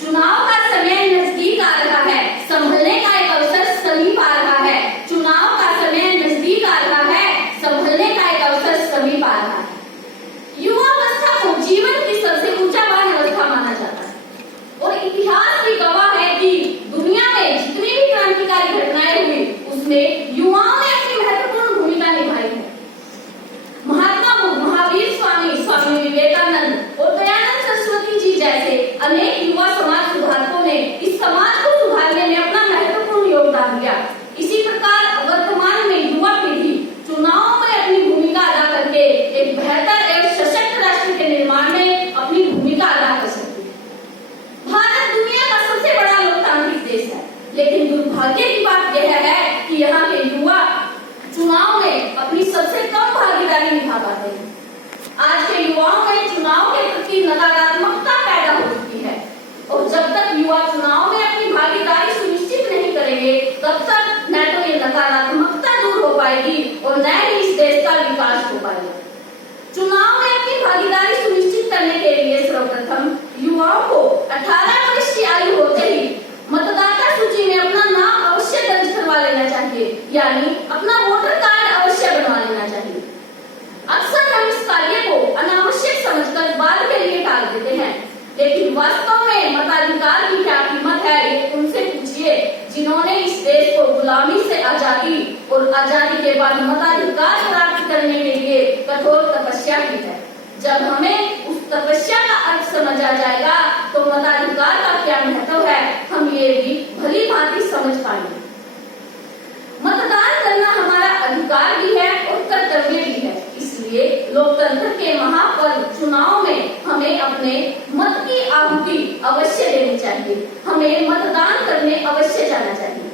चुनाव का समय नजदीक आ रहा है, संभलने का एक अवसर समीप आ रहा है। चुनाव का समय नजदीक आ रहा है, संभलने का एक अवसर समीप आ रहा है। युवावस्था को जीवन की सबसे ऊर्जावान अवस्था माना जाता है और इतिहास भी गवाह है कि दुनिया में जितनी भी क्रांतिकारी घटनाएं हुई उसमें युवाओं ने अपनी महत्वपूर्ण भूमिका निभाई है। महात्मा बुद्ध, महावीर स्वामी, स्वामी विवेकानंद और दयानंद सरस्वती जी जैसे अनेक युवा समाज सुधारकों ने इस समाज को सुधारने में अपना महत्वपूर्ण योगदान दिया। इसी प्रकार वर्तमान में युवा पीढ़ी चुनाव में अपनी भूमिका अदा करके एक बेहतर एवं सशक्त राष्ट्र के निर्माण में अपनी भूमिका अदा कर सकती है। भारत दुनिया का सबसे बड़ा लोकतांत्रिक देश है, लेकिन दुर्भाग्य की बात यह है कि यहाँ के युवा चुनाव में अपनी सबसे कम भागीदारी निभा पाते हैं। आज के युवाओं में चुनाव के प्रति नकारात्मकता पैदा हो चुकी है और जब तक युवा चुनाव में अपनी भागीदारी सुनिश्चित नहीं करेंगे तब तक न तो ये नकारात्मकता दूर हो पाएगी और न ही इस देश का विकास हो पाएगा। चुनाव में अपनी भागीदारी सुनिश्चित करने के लिए सर्वप्रथम युवाओं को 18 वर्ष की आयु होते ही मतदाता सूची में अपना नाम अवश्य दर्ज करवा लेना चाहिए, यानी अपना वोटर कार्ड अवश्य बनवा लेना चाहिए। अक्सर हम इस कार्य को अनावश्यक समझकर बाद के लिए टाल देते हैं, लेकिन वास्तव में मताधिकार की क्या कीमत है ये उनसे पूछिए जिन्होंने इस देश को गुलामी से आजादी और आजादी के बाद मताधिकार प्राप्त करने के लिए कठोर तपस्या की है। जब हमें उस तपस्या का अर्थ समझ आ जाएगा तो मताधिकार का क्या महत्व है हम ये भी भली भांति समझ पाएंगे। मतदान करना हमारा अधिकार भी है और कर्तव्य भी है, इसलिए लोकतंत्र के महापर्व चुनाव में हमें अपने मत की आहुति अवश्य देनी चाहिए। हमें मतदान करने अवश्य जाना चाहिए।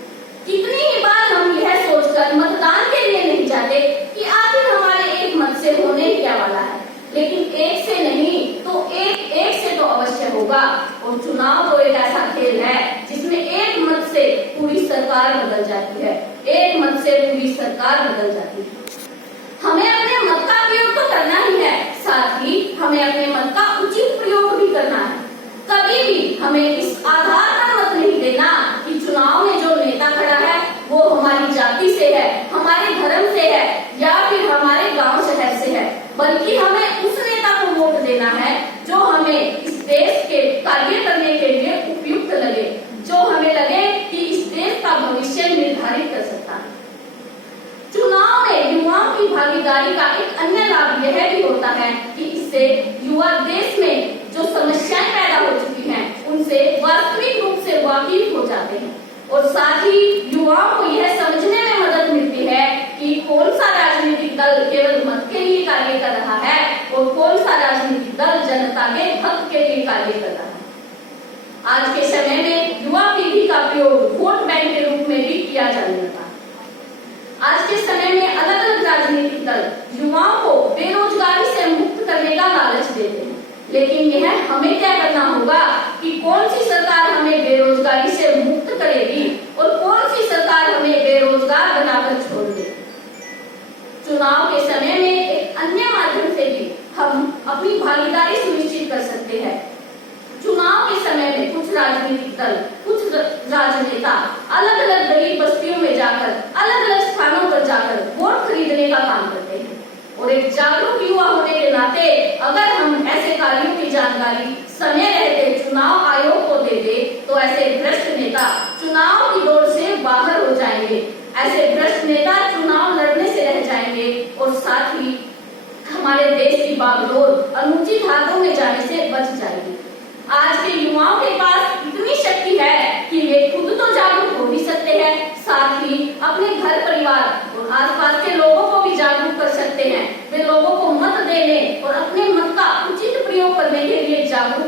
कितनी ही बार हम यह सोचकर मतदान के लिए नहीं जाते कि आखिर हमारे एक मत से होने ही क्या वाला है, लेकिन एक से नहीं तो एक से तो अवश्य होगा। और चुनाव तो एक ऐसा खेल है जिसमें एक मत से पूरी सरकार बदल जाती है, एक मत से पूरी सरकार बदल जाती है। हमें अपने मत का प्रयोग तो करना ही है, साथ ही हमें अपने मत का उचित प्रयोग भी करना है। कभी भी हमें इस आधार पर मत नहीं देना कि चुनाव में जो नेता खड़ा है वो हमारी जाति से है, हमारे धर्म से है या फिर हमारे गांव शहर से है, बल्कि हमें उस नेता को वोट देना है जो हमें इस देश के कार्य करने के लिए उपयुक्त लगे, जो हमें लगे कि इस देश का भविष्य निर्धारित कर सकता है। चुनाव में युवाओं की भागीदारी का एक अन्य लाभ यह भी होता है कि इससे युवा देश में जो समस्याएं पैदा हो चुकी हैं उनसे वास्तविक रूप से वाकिफ हो जाते हैं और साथ ही युवाओं को यह समझने में मदद मिलती है कि कौन सा राजनीतिक दल केवल मत के लिए कार्य कर रहा है और कौन सा राजनीतिक दल जनता के हक के लिए कार्य कर रहा है। आज के समय में युवा पीढ़ी का प्रयोग वोट बैंक के रूप में भी किया जाने लगा। आज के समय में अलग अलग राजनीतिक दल युवाओं को बेरोजगारी से मुक्त करने का लालच देते हैं, लेकिन यह हमें क्या करना होगा कि कौन सी सरकार हमें बेरोजगारी से मुक्त करेगी और कौन सी सरकार हमें बेरोजगार बनाकर छोड़ देगी। चुनाव के समय में एक अन्य माध्यम से भी हम अपनी भागीदारी सुनिश्चित कर सकते हैं। चुनाव के समय में कुछ राजनीतिक दल, कुछ राजनेता अलग अलग गरीब बस्तियों में जाकर, अलग अलग स्थानों पर जाकर वोट खरीदने का काम करते हैं और एक जागरूक युवा होने के नाते अगर हम ऐसे कार्यों की जानकारी समय रहते चुनाव आयोग को दे दे तो ऐसे भ्रष्ट नेता चुनाव की दौड़ से बाहर हो जाएंगे, ऐसे भ्रष्ट नेता चुनाव लड़ने से रह जाएंगे और साथ ही हमारे देश की बागडोर अनुचित हाथों में जाने से बच जाएगी। आज के युवाओं के पास इतनी शक्ति है कि वे खुद तो जागरूक हो भी सकते हैं, साथ ही अपने घर परिवार और आसपास के लोगों को भी जागरूक कर सकते हैं। वे लोगों को मत देने और अपने मत का उचित प्रयोग करने के लिए जागरूक